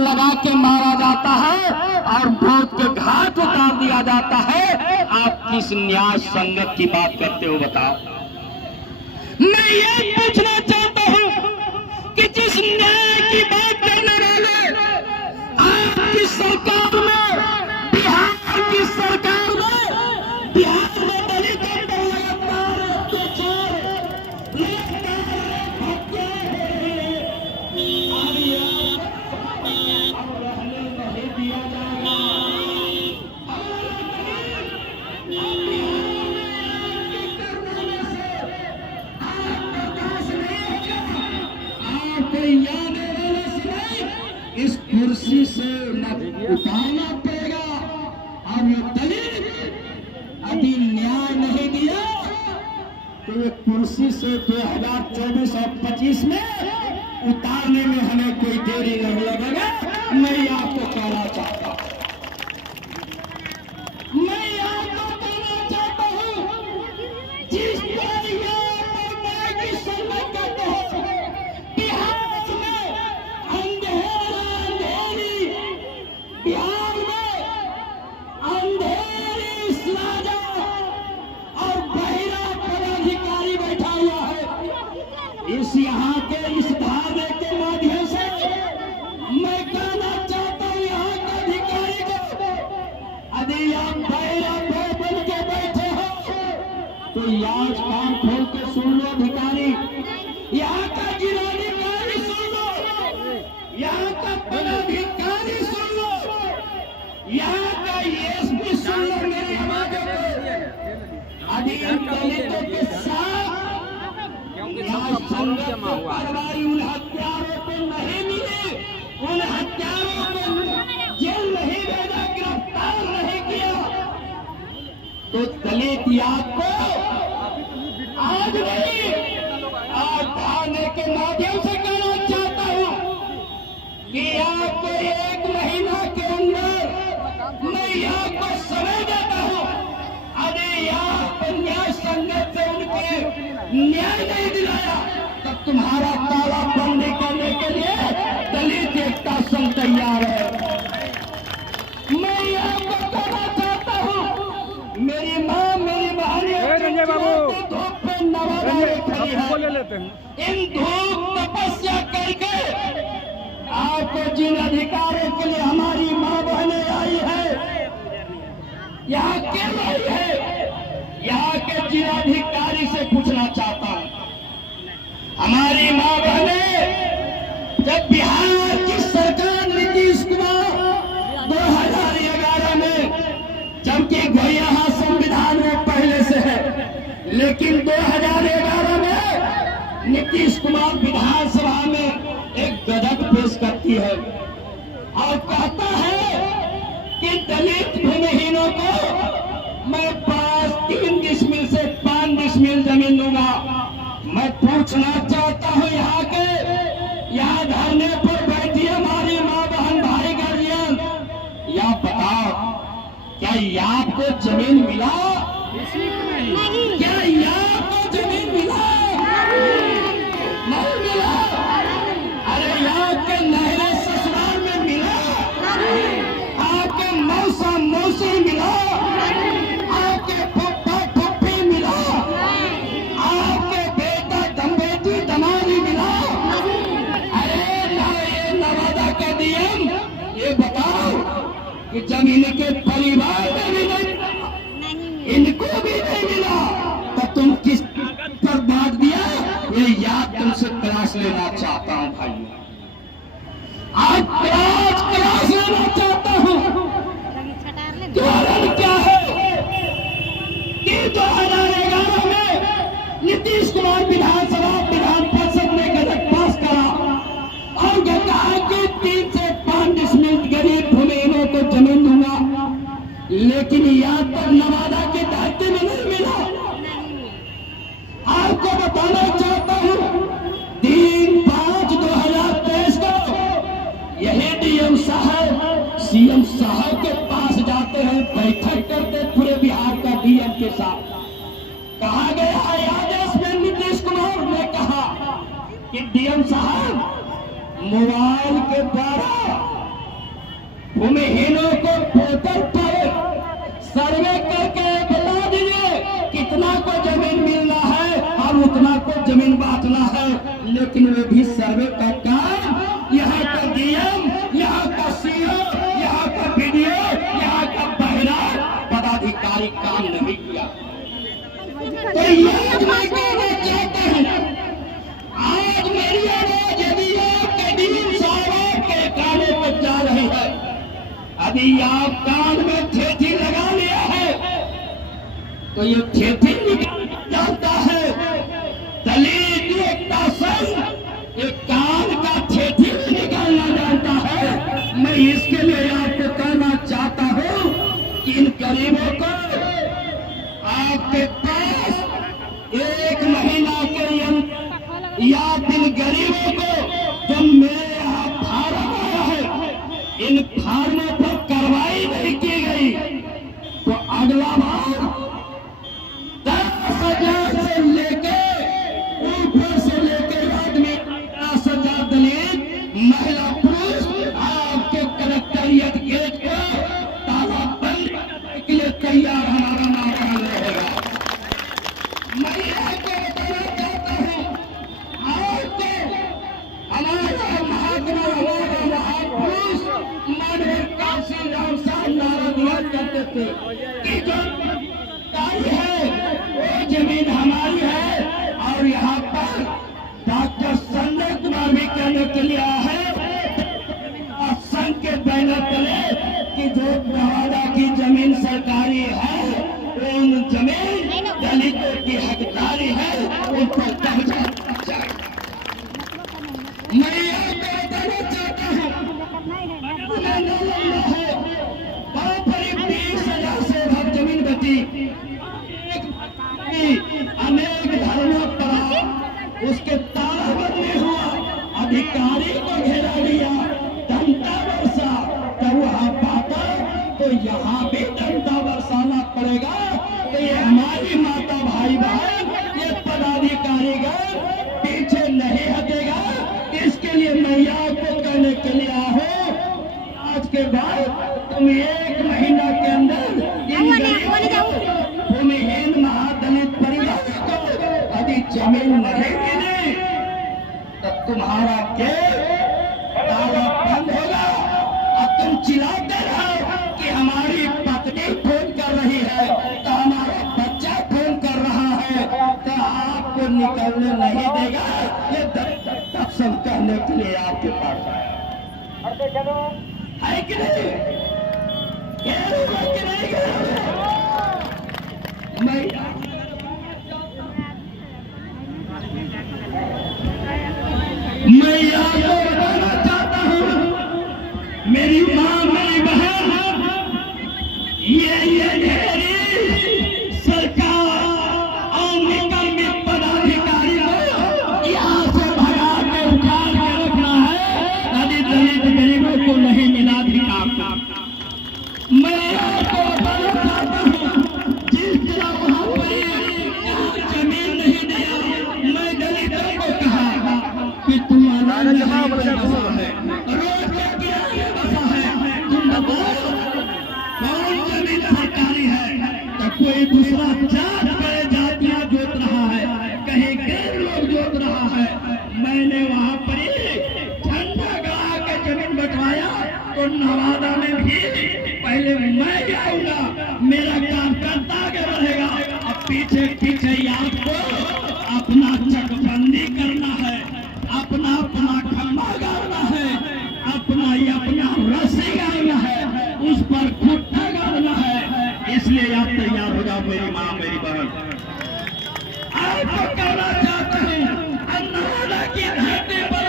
लगा के मारा जाता है और भूत के घाट उतार दिया जाता है। आप किस न्याय संगत की बात करते हो बताओ? मैं ये पूछना चाहता हूँ कि जिस न्याय की बात करने वाले आपकी सरकार में, बिहार की सरकार में, बिहार में दलितों पर लगातार अत्याचार, इस कुर्सी से उतारना पड़ेगा। और ये दलित यदि न्याय नहीं दिया तो ये कुर्सी से 2024 और 25 में उतारने में हमें कोई देरी नहीं लगेगा। मैं आपको कहना चाहता हूँ, मैं आपको कहना चाहता हूँ, जिस की संगत करते हो बिहार में अंधेरी, बिहार में अंधेरी राजा और बहिरा पदाधिकारी बैठा हुआ है। इस यहाँ के इस धारणे के माध्यम से मैं कहना चाहता हूँ यहाँ के अधिकारी को, यदि आप बहिरा बन के बैठे हो तो आज कान खोल के सुन लो अधिकारी, यहाँ का जिलाधिकारी सुन लो, यहाँ का पदाधिकारी सुन लो, यहाँ का एसपी सुन लो। मेरी आवाज़ों को दलितों के साथ कार्रवाई उन हत्यारों को नहीं मिली, उन हत्यारों को जेल नहीं भेजा, गिरफ्तार नहीं किया, तो दलित आपको आज नहीं, आज थाने के माध्यम से कहना चाहता हूँ कि आपको 1 महीना के अंदर मैं आपको समय देता हूँ। यदि आप न्याय संगत से उनके न्याय नहीं दिलाया तब तुम्हारा ताला बंदी करने के लिए दलित एकता संघ तैयार है। मैं आपको कहना चाहता हूँ, मेरी माँ, मेरी बहन धूप में नवादा में खड़ी है, इन धूप तपस्या करके आपको जिन अधिकारों के लिए हमारी माँ बहनें आई है, यहाँ क्यों आई है, यहाँ के जिलाधिकारी से पूछना चाहता हूँ। हमारी माँ बहनें, जब बिहार की सरकार नीतीश कुमार 2011 में, जबकि यहाँ संविधान में पहले से है, लेकिन 2011 में नीतीश कुमार विधानसभा में एक गजट पेश करती है और कहता है कि दलित भूमिहीनों को मैं 3 डिसमिल से 5 डिसमिल जमीन दूंगा। मैं पूछना चाहता हूँ यहाँ धरने पर बैठी हमारी माँ बहन भाई गार्जियन, या बताओ क्या आपको जमीन मिला? क्या आपको जमीन मिला? नहीं मिला। अरे यहाँ के नहरे ससुराल में मिला, आपके मौसा मौसी मिला, आपके फुप्पा फुप्पी मिला, आपके बेटा दम्बेटी दमादी मिला। अरे ये नवादा का डीएम, ये बताओ कि जमीन के परिवार में भी नहीं, इनको भी नहीं मिला, तो तुम किस पर बांट दिया? ये याद तुमसे क्लास लेना चाहता हूँ भाई, आज क्लास लेना चाहता हूँ। कारण क्या है कि 2011 में नीतीश कुमार विधान परिषद में गजट पास करा और कहा कि 3 से 5 डिसमिल गरीब भूमिहीनों को जमीन दूंगा, लेकिन यहाँ तक नवादा के दायित्व में नहीं मिला। आपको बताना चाहता हूँ, 3/5/2023 को यही डीएम साहब सीएम साहब के पास जाते हैं, बैठक करते पूरे बिहार का डीएम के साथ। कहा गया है आदेश में नीतीश कुमार ने कहा कि डीएम साहब मोबाइल के द्वारा भूमिहीनों को पोर्टल पर सर्वे करके बता दीजिए कितना को जमीन मिलना है और उतना को जमीन बांटना है। लेकिन वे भी सर्वे का काम यहाँ का डीएम, यहाँ का सीओ, यहाँ का बीडीओ, यहाँ का बहरा पदाधिकारी काम नहीं किया। तो याद मैं कहना चाहता हूँ, आज मेरी आवाज यदि आपके डीएम साहब के कानों पर जा रही है, यदि आप कान में ठेठी लगा लिया है तो ये ठेठी निकाल जाता है। दलित एकता संघ ये कान का ठेठी निकालना जानता है। मैं इसके लिए आपको कहना चाहता हूँ कि इन गरीबों को आपके पास एक महीना के या इन गरीबों को जब मेरे यहाँ फार्म आया है, इन फार्मों पर कार्रवाई नहीं की गई तो अगला बार 10,000 से लेके ऊपर से लेके आदमी 10,000 दलित महिला पुरुष आपके कलेक्टरिएट गेट को ताला बंद करने के लिए तैयार हमारा नारा रहेगा। मैं आपको बताना चाहता हूँ, आपको हमारा महात्मा हमारा महापुरुष मानव काशीराम साहब नारा दिया करते थे कि जो है वो जमीन हमारी है। और यहाँ पर डॉक्टर संजय कुमार भी कहने के लिए है संघ के बैनर तले कि जो नवादा की जमीन सरकारी है, उन जमीन दलितों की हकदारी है, उन पर कब्जा चाहिए। मैं आपको बताना चाहता हूँ, वहाँ पर 20,000 से अधिक जमीन बची, अनेक धरना पड़ा, उसके तालाबंदी हुआ, अधिकारी को घेरा दिया, डंडा बरसा, तो वहाँ पाता तो यहाँ भी डंडा बरसाना पड़ेगा। तो ये हमारी माता भाई बहन, ये पदाधिकारी पीछे नहीं हटेगा। इसके लिए मैं आपको कहने के लिए आया, आज के बाद तुम 1 महीना के अंदर भूमिहीन महादलित परिवार को यदि जमीन नहीं मिली तो तुम्हारा ताला बंद होगा और तुम चिल्लाते रहो कि हमारी पत्नी फोन कर रही है, तो हमारा बच्चा फोन कर रहा है, तो आपको निकलने नहीं देगा। ये तब सब कहने के लिए आपके पास है कि नहीं? मैं आपको बताना चाहता हूँ, मेरी माँ मेरी बहन, ये सरकार और निकम्मे पदाधिकारी को यहाँ से भगा के उखाड़ के रखना है। यदि दलित गरीबों को नहीं मिला अधिकार, मैं आपको बताना चाहता हूँ, जिस तरह वहाँ पर जमीन नहीं दिया, मैं दलितों को कहा कि तुम्हारा जवाब बसा है, रोड के किनारे बसा है, तुम बताओ कौन जमीन सरकारी है? तो कोई दूसरा जातियां जोत रहा है, कहीं गैर लोग जोत रहा है। मैंने वहाँ पर झंडा गड़ा के जमीन बंटवाया तो नवादा में भी पहले मैं जाऊंगा, मेरा काम करता आगे बढ़ेगा। अब पीछे पीछे आपको अपना चकबंदी करना है, अपना खम्बा गाड़ना है, अपना रस्सी गाड़ना है, उस पर खुट्टा गाड़ना है। इसलिए आप तैयार हो जाओ मेरी माँ मेरी बहन। आपको कहना चाहता हूँ, नवादा की धरती पर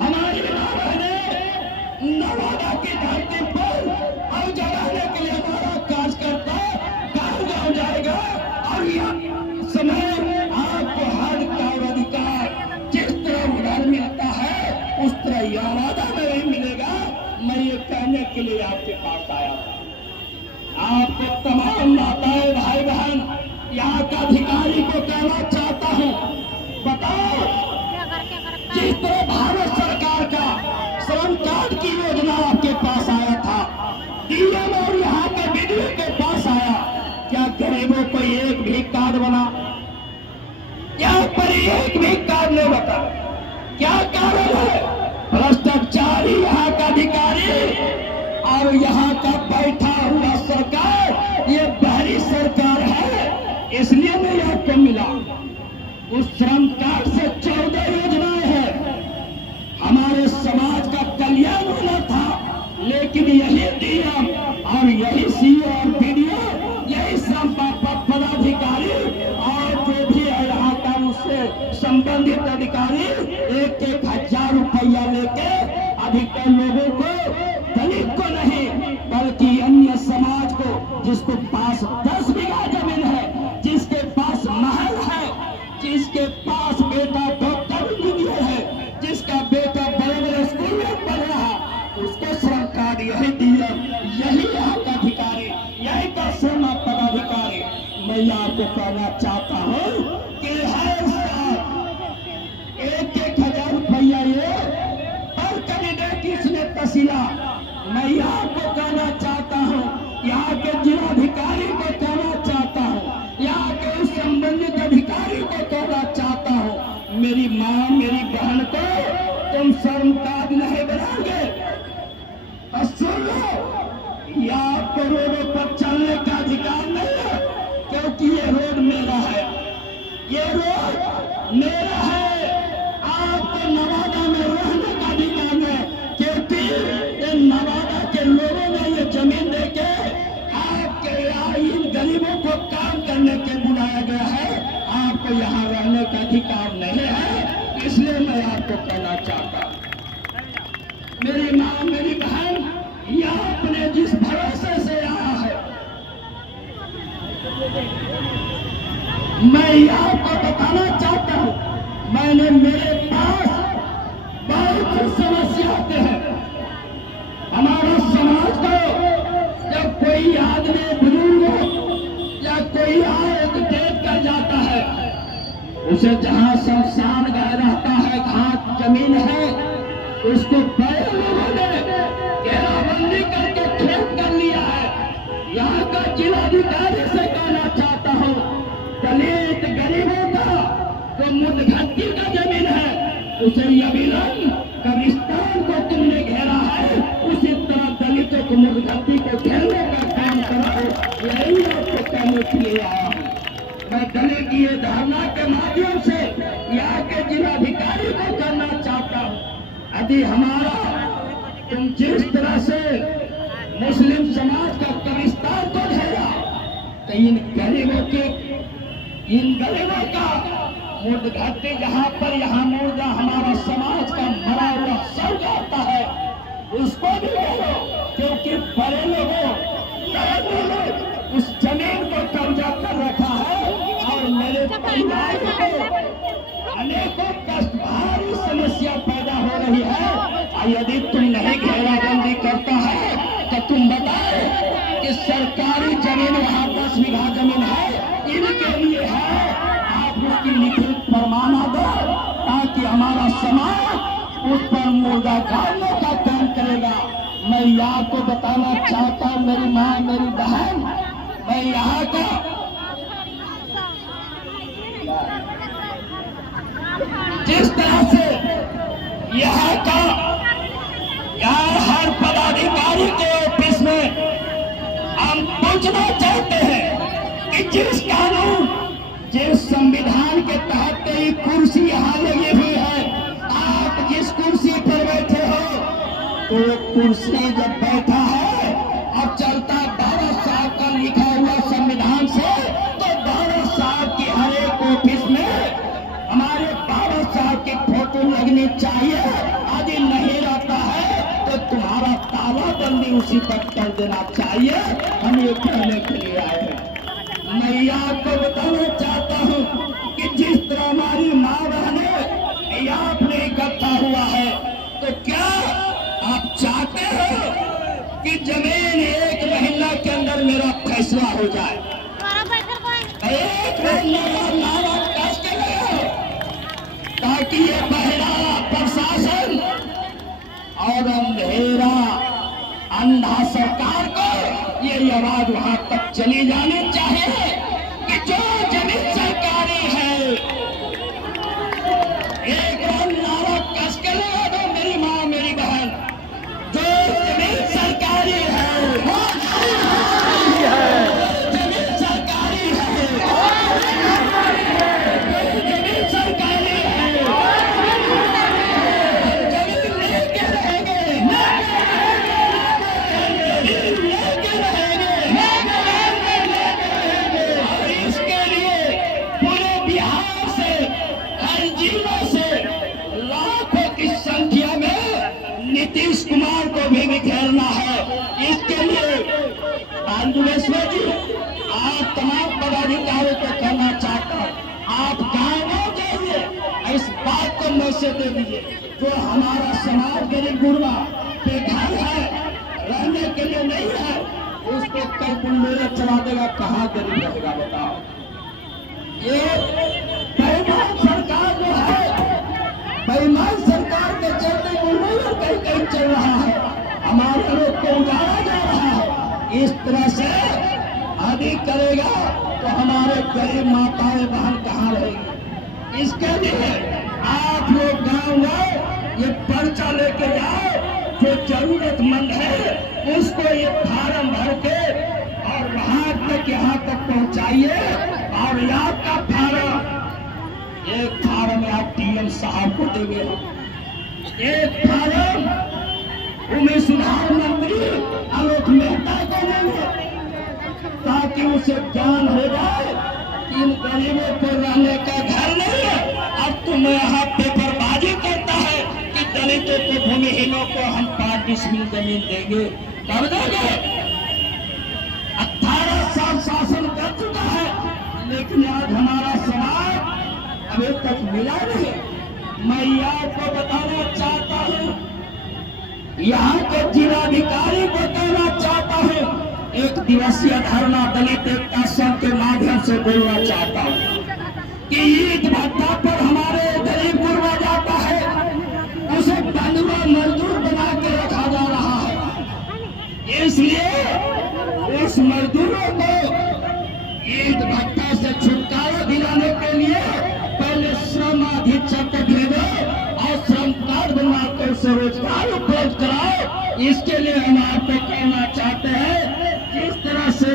हमारी नवादा की धरती पर अब जगाने के लिए हमारा कार्यकर्ता गाँव जाएगा और समय आपको हर का अधिकार जिस तरह उधर मिलता है उस तरह नवादा में नहीं मिलेगा। मैं ये कहने के लिए आपके पास आया था। आपको तमाम माताएं भाई बहन यहाँ का अधिकारी को कहना चाहता हूँ, बताओ जिस तरह भारत सरकार का श्रम कार्ड की योजना आपके पास आया था, डीएम और यहाँ के बीडीओ के पास आया, क्या गरीबों को एक भी कार्ड बना? यहाँ पर एक भी कार्ड नहीं बता। क्या कारण है? भ्रष्टाचारी यहाँ का अधिकारी और यहाँ का बैठा हुआ सरकार, ये बाहरी सरकार है, इसलिए नहीं आपको मिला। उस श्रम कार्ड से 14 योजनाएं हैं, हमारे समाज का कल्याण होना था, लेकिन यही डीएम और यही सीओ और पीडीओ, यही श्रम पदाधिकारी और जो भी है यहाँ का उससे संबंधित अधिकारी 1,000 रुपया लेके अधिकतर लोगों को, दलित को नहीं बल्कि अन्य समाज को, जिसको पास 10 बीघा जमीन है, जिसके पास महल है, जिसके पास बेटा डॉक्टर इंजीनियर है, जिसका बेटा बड़े बड़े स्कूल में पढ़ रहा, उसको श्रम कार्ड यही डीएम, यही यहाँ का अधिकारी, यही का श्रम पदाधिकारी। मैं आपको कहना चाहता हूँ कि हर साल 1,000 रुपया ये पर कैंडिडेट इसने तसीला। मैं आपको कहना चाहता हूँ, यहाँ के जिलाधिकारी को कहना चाहता हूँ, यहाँ के संबंधित अधिकारी को कहना चाहता हूँ, मेरी माँ मेरी बहन को तुम श्रम कार्ड नहीं बनाओगे तो सुन लो, या आपको रोडों पर चलने का अधिकार नहीं है, क्योंकि ये रोड मेरा है, ये रोड मेरा है। आपको नवादा में रहने का अधिकार है, क्योंकि ये नवादा के लोगों ने ये जमीन देके आपके यहाँ इन गरीबों को काम करने के बुलाया गया है, आपको यहाँ रहने का अधिकार नहीं है। इसलिए मैं आपको कहना चाहता हूँ, मेरी माँ मेरी बहन, यह अपने जिस भरोसे से आया है, मैं आपको बताना चाहता हूँ, मैंने मेरे पास बहुत सी समस्या आते हैं। हमारा समाज को जब कोई आदमी बुजुर्ग या कोई आए डेथ कर जाता है, उसे जहाँ शमशान गाय रहता है, घाट जमीन है, उसको बड़े लोगों ने घेराबंदी करके खेत कर लिया है। यहाँ का जिलाधिकारी से कहना चाहता हूँ, दलित गरीबों का जो मुदघट्टी का जमीन है, उसे अविलंब कब्रिस्तान को तुमने घेरा है, उसी तरह दलितों को मुदघट्टी को घेरने का काम करो। यही आपको कहने के लिए आया हूँ। मैं दलित की धारणा के माध्यम से यहाँ के जिलाधिकारी को करना चाहता हूँ, यदि हमारा तुम जिस तरह से मुस्लिम समाज का कब्रिस्तान को घेरा, तो इन गरीबों का मुदघट्टी जहाँ पर यहाँ मुर्दा हमारा समाज का मरा हुआ सड़ जाता है, उसको भी घेरो, क्योंकि बड़े लोगों उस जमीन को कब्जा कर रखा है और मेरे परिवार को अनेकों कष्ट भारी समस्या पैदा हो रही है। और यदि तुम नहीं घेराबंदी करता है तो तुम बताए कि सरकारी जमीन वहाँ 10 बीघा जमीन है, इनके लिए है, आप उसकी लिखित फरमाना दो, ताकि हमारा समाज उस पर मुर्दा गाड़ने का काम करेगा। मैं आपको बताना चाहता हूँ, मेरी माँ मेरी बहन, मैं यहाँ का जिस तरह से यहाँ का हर पदाधिकारी के ऑफिस में हम पूछना चाहते हैं कि जिस कानून जिस संविधान के तहत ये कुर्सी यहाँ लगी हुई है, आप जिस कुर्सी पर बैठे हो, तो कुर्सी जब बैठा है अब चलता 12 साल का लिखा हुआ संविधान से, तो 12 साल की हर एक ऑफिस में हमारे 12 साल की फोटो लगनी चाहिए। यदि नहीं रहता है तो तुम्हारा तालाबंदी उसी पर कर देना चाहिए। हम ये कहने के लिए आए हैं। मैं आपको बताना चाहता हूँ कि जिस तरह हमारी माँ बहने यहाँ अपने इकट्ठा हुआ है, तो क्या आप चाहते हो कि जमीन एक महीना के अंदर मेरा फैसला हो जाए? एक महीना कस के ले, ताकि ये बहरा और अंधेरा अंधा सरकार को ये आवाज वहां तक चली जानी चाहिए कि जो जमीन सरकारी है, एक बार नारा कस के लगा दो मेरी माँ मेरी बहन, जो जमीन सरकारी है, जमीन सरकारी है, जमीन सरकारी है, जमीन लेके रहेंगे, लेके रहेंगे। और इसके लिए पूरे बिहार से, हर जिले से लाखों की संख्या में नीतीश कुमार को भी बिखेरना है। इसके लिए पांडुरेश्वर जी, आप तमाम पदाधिकारियों को कहना चाहता हूँ, आप गाँव जाइए, इस बात को मैसेज दे दीजिए, जो हमारा समाज गरीब गुरबा बेघर है, रहने के लिए नहीं है, उसको कल बुल्डोजर चला देगा, कहाँ गरीब रहेगा बताओ। ये बेईमान सरकार जो है, बेईमान सरकार के चलते बुल्डोजर कहीं कहीं चल रहा है, हमारे लोग को उजाड़ा जा रहा है। इस तरह से अधिक करेगा तो हमारे गरीब माताएं बहन कहाँ रहेगी। इसके लिए आप लोग गाँव में ये पर्चा लेके जाओ, जो जरूरतमंद है उसको ये फार्म भर के और वहां तक यहाँ तक पहुंचाइए। और आपका फार्म, एक फार्म आप टीएम साहब को देंगे, एक फार्म भूमि सुधार मंत्री आलोक मेहता को देंगे, ताकि उसे ज्ञान हो जाए इन गरीबों को रहने का घर नहीं है। अब तुम यहाँ पेपरबाजी करता है कि दलितों को, भूमिहीनों को हम 5 डिसमिल जमीन देंगे, कब देंगे? 18 साल शासन कर चुका है, लेकिन आज हमारा समाज अभी तक मिला नहीं। मैं आपको बताना चाहता हूँ, यहाँ के जिलाधिकारी को कहना चाहता हूँ, एक दिवसीय धरना दलित एकता संघ के माध्यम से बोलना चाहता हूँ कि ईट भट्टा पर हमारे गरीब गुरबा जाता है, उसे बंधुआ मजदूर बना के रखा जा रहा है। इसलिए इस मजदूरों को ईट भट्टा से छुटकारा दिलाने के लिए पहले श्रम अधीक्षक को भेजो और श्रम कार्ड बनवा कर उसे रोजगार उपलब्ध कराओ। इसके लिए हम आपको कहना चाहते हैं, जिस तरह से